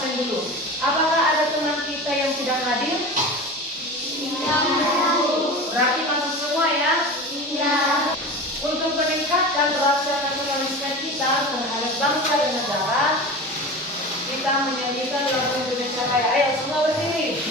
absen dulu. Apakah ada teman kita yang tidak hadir? Berarti masuk semua ya? Untuk meningkatkan rasa nasionalisme kita terhadap bangsa dan negara, kita menyanyikan lagu Indonesia Raya. Ayo semua berdiri.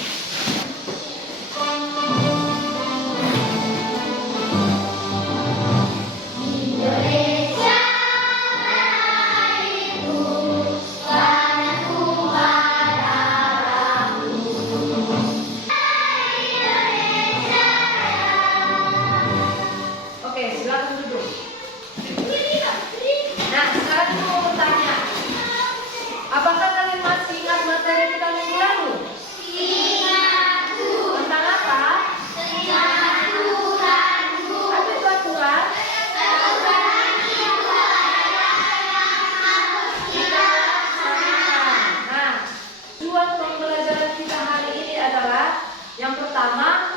Apakah kalian masih ingat materi kita minggu lalu? Ingat, Bu. Tentang apa? Tentang aturan, Bu. Apa itu aturan? Aturan kita harus kita laksanakan. Nah, tujuan pembelajaran kita hari ini adalah yang pertama,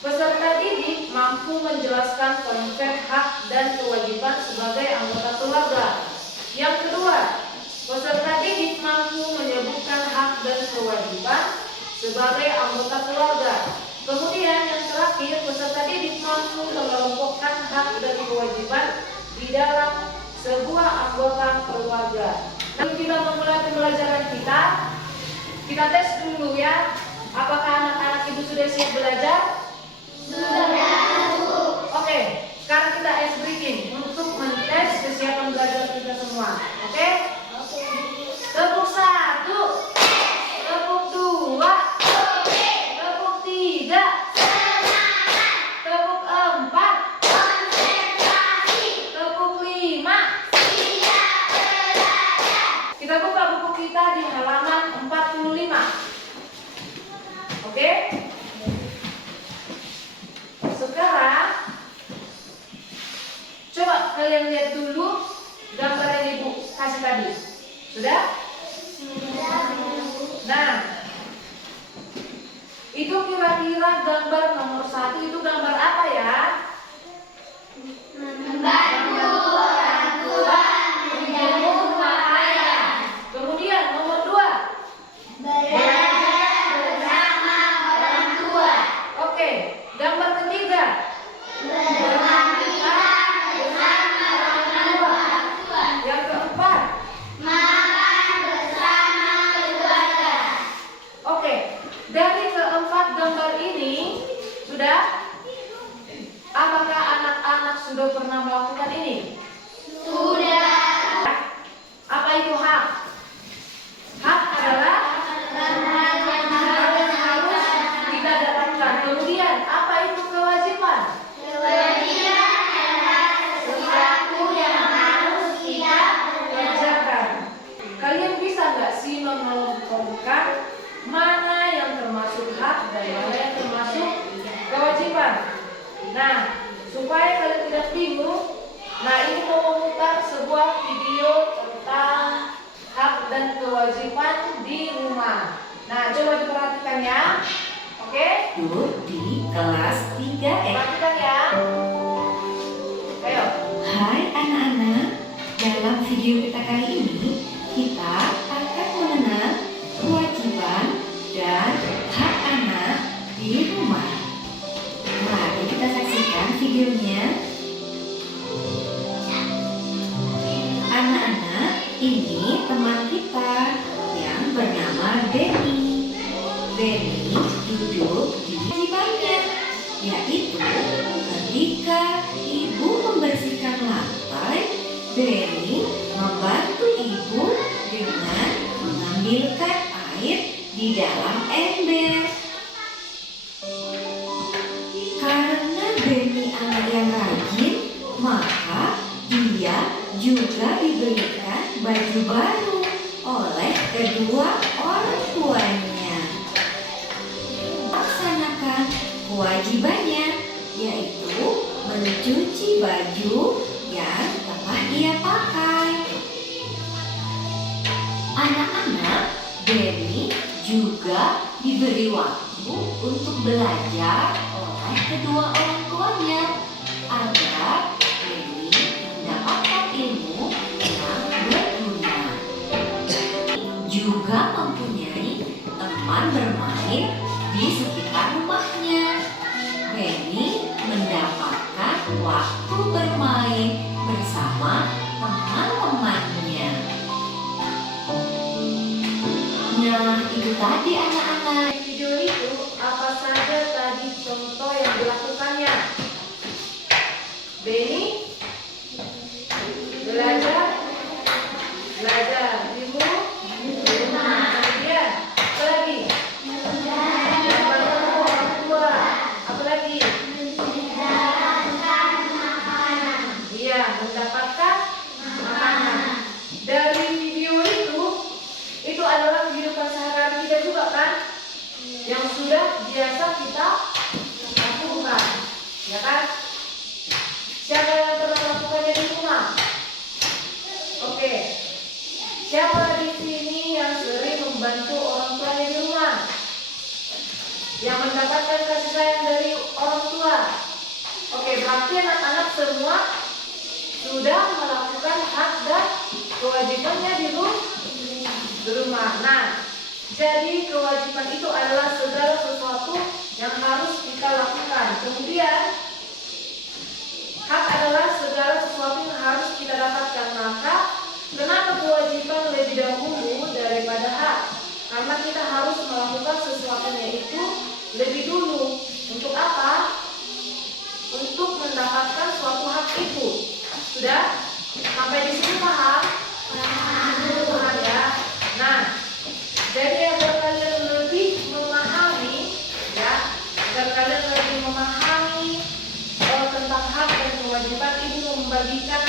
peserta didik mampu menjelaskan konsep hak dan kewajiban sebagai anggota keluarga. Yang kedua, peserta didik mampu menyebutkan hak dan kewajiban sebagai anggota keluarga. Kemudian yang terakhir, peserta didik mampu mengelompokkan hak dan kewajiban di dalam sebuah anggota keluarga. Sebelum kita memulai pembelajaran kita tes dulu ya. Apakah anak-anak ibu sudah siap belajar? Sudah, Bu. Oke, sekarang kita ice breaking untuk mentes kesiapan belajar kita semua. Oke? Tepuk 1, tepuk 2, tepuk 3, tepuk 4, tepuk 5. Kita buka buku kita di halaman 45. Oke? Sekarang coba kalian lihat dulu gambar yang Ibu kasih tadi. Sudah? Nah, itu kira-kira gambar nomor 1 itu gambar apa ya? Membantu orang tua menjemput rumah ayah. Kemudian nomor 2, belajar bersama orang tua. Oke, gambar ketiga, bermain bersama orang tua. Yang keempat, makan bersama keluarga. Oke, dari keempat gambar ini sudah, apakah anak-anak sudah pernah melakukan ini? Sudah. Apa itu hak? Hak adalah hal yang harus kita dapatkan. Kemudian apa itu kewajiban? Kewajiban adalah sesuatu yang harus kita kerjakan. Kalian bisa nggak sih mengelompokkan mana yang termasuk hak dan mana yang termasuk kewajiban? Nah, supaya kalian tidak bingung, nah ini mau memutar sebuah video tentang hak dan kewajiban di rumah. Nah, coba diperhatikan ya. Oke? Duduk di kelas 3F. Perhatikan ya. Ayo. Hai anak-anak, dalam video kita kali ini kita akan mengenal kewajiban dan hak anak di rumah. Mari kita saksikan videonya. Anak-anak, ini teman kita yang bernama Benny. Benny duduk di kewajibannya, yaitu ketika ibu membersihkan lantai, Benny membantu ibu dengan mengambilkan air di dalam ember. Karena Benny anak yang rajin, maka dia juga diberikan baju baru oleh kedua orang tuanya. Laksanakan kewajibannya, yaitu mencuci baju yang telah ia pakai. Anak-anak, Benny juga diberi waktu untuk belajar oleh kedua orang tuanya agar Benny mendapatkan ilmu yang berguna. Juga mempunyai teman bermain di sekitar rumahnya. Benny mendapatkan waktu bermain bersama teman-temannya. Nah, itu tadi anak-anak. Di video itu apa saja tadi contoh yang dilakukannya? Benny belajar di rumah. Kemudian apa lagi? Membantu orang tua. Apa lagi? Iya, mendapatkan makanan. Dari video itu adalah kehidupan sehari-hari kita juga kan, yang sudah biasa kita lakukan, ya kan? Siapa yang pernah melakukannya di rumah? Oke. Siapa di sini yang sering membantu orang tuanya di rumah? Yang mendapatkan kasih sayang dari orang tua? Oke, berarti anak-anak semua sudah melakukan hak dan kewajibannya di rumah. Nah, jadi kewajiban itu adalah segala sesuatu yang harus kita lakukan. Kemudian hak adalah segala sesuatu yang harus kita dapatkan. Maka kenapa kewajiban lebih dahulu daripada hak? Karena kita harus melakukan sesuatunya itu lebih dulu. Untuk apa? Untuk mendapatkan suatu hak itu. Sudah? Sampai di sini paham? Paham ya? Nah, jadi agar kalian lebih memahami, ya, agar kalian lebih memahami tentang hak dan kewajiban, ibu membagikan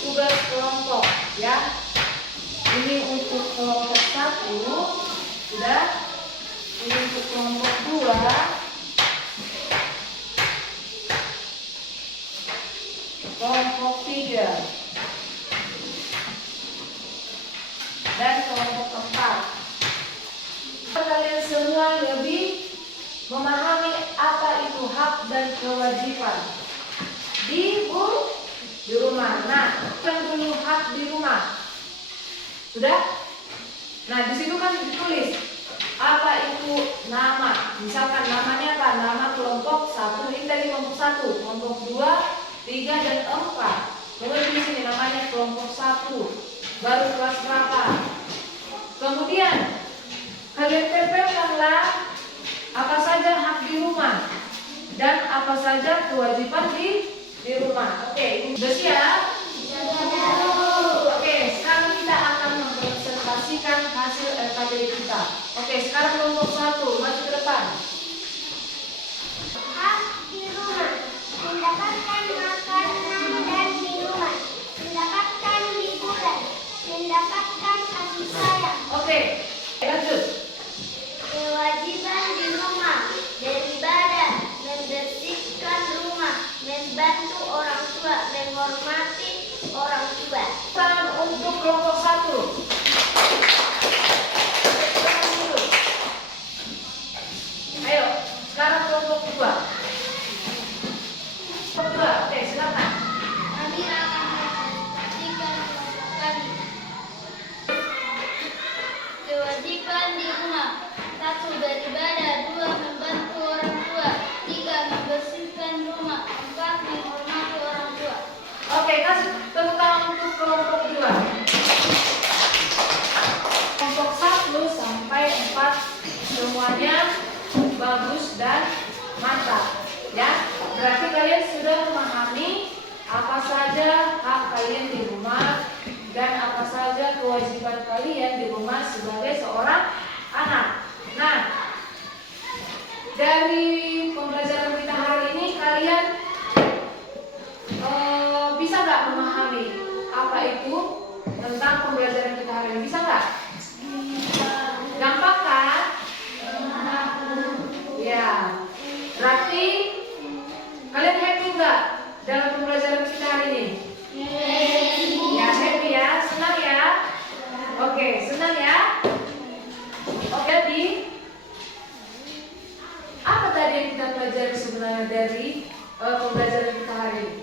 tugas kelompok, ya. Ini untuk kelompok 1, sudah. Ini untuk kelompok 2. Kelompok 3 dan kelompok 4. Kalian semua lebih memahami apa itu hak dan kewajiban di rumah. Nah, kan dulu hak di rumah. Sudah? Nah, di situ kan ditulis apa itu nama. Misalkan namanya apa? Nama kelompok 1, ini tadi kelompok 1, kelompok 2, 3 dan 4. Kemudian di sini namanya kelompok 1. Baru kelas berapa? Kemudian kalian tempelkanlah apa saja hak di rumah dan apa saja kewajiban di rumah. Oke, udah siap? Oke, sekarang kita akan mempresentasikan hasil LKPD kita. Oke, sekarang kelompok 1, maju ke depan. Hak di rumah, mendapatkan makanan dan minuman, mendapatkan hiburan, mendapatkan kasih sayang. Oke, lanjut. Kewajiban di rumah, beribadah, membersihkan rumah, membantu orang tua, menghormati orang tua. Salam untuk kelompok 1. Ayo, sekarang kelompok 2. Kelompok 2, oke, silakan. Kami akan memperhatikan kelompok kami. Kewajiban di rumah, 1. Beribadah, 2. Membantu orang tua, 3. Membersihkan rumah, 4. Menghormati orang tua. Oke, kasih tepuk tangan untuk kelompok 2. Kelompok 1 sampai 4 semuanya bagus dan mantap, ya. Berarti kalian sudah memahami apa saja hak kalian di rumah dan apa saja kewajiban kalian di rumah sebagai seorang anak. Nah, dari pembelajaran kita hari ini kalian bisa nggak memahami apa itu tentang pembelajaran kita hari ini? Bisa nggak? Gampang kan? Ya. Berarti kalian happy nggak dalam pembelajaran kita hari ini? Ya, happy ya, senang ya. Oke, senang ya. Oke, jadi apa tadi yang kita pelajari sebenarnya dari pembelajaran kita hari ini?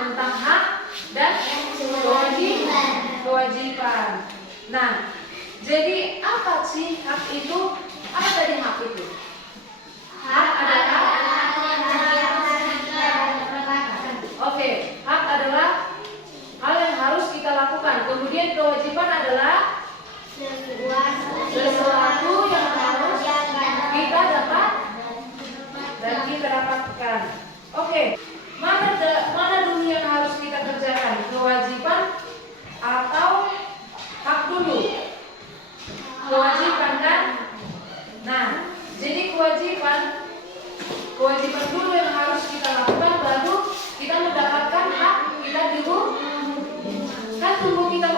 Tentang hak dan kewajiban. Nah, jadi apa sih hak itu? Apa tadi hak itu? Hak adalah Oke, hak adalah hal yang harus kita lakukan. Kemudian kewajiban adalah sesuatu yang harus kita dapat dan kita dapatkan. Oke, mana dulu yang harus kita kerjakan? Kewajiban atau hak dulu? Kewajiban kan? Nah, jadi kewajiban dulu yang harus kita lakukan, baru kita mendapatkan hak kita dulu. Kan tunggu kita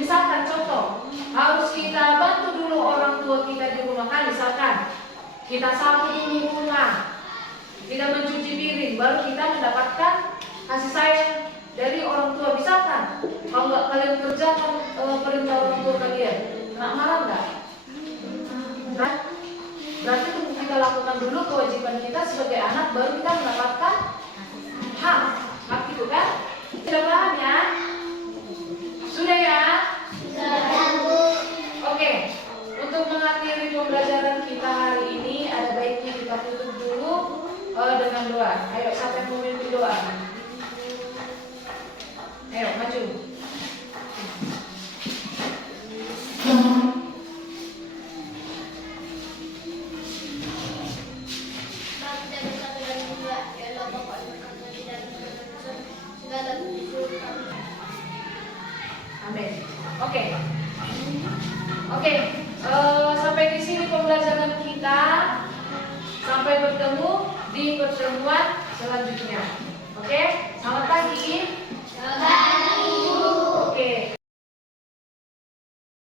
misalkan contoh, harus kita bantu dulu orang tua kita di rumah kan, misalkan kita sapu dulu rumah, kita mencuci piring, baru kita mendapatkan kasih sayang dari orang tua. Bisa kan? Kalau nggak kalian kerjakan perintah orang tua kalian, nggak marah nggak? Nah, berarti tunggu kita lakukan dulu kewajiban kita sebagai anak, baru kita mendapatkan hak itu kan? Sudah paham ya? Sudah ya? Oke, untuk mengakhiri pembelajaran kita hari ini, ada baiknya kita tutup dulu dengan doa. Ayo, siapa yang mau memimpin doa? Ayo, maju. Amin. Oke. Sampai di sini pembelajaran kita. Sampai bertemu di pertemuan selanjutnya. Oke, selamat pagi.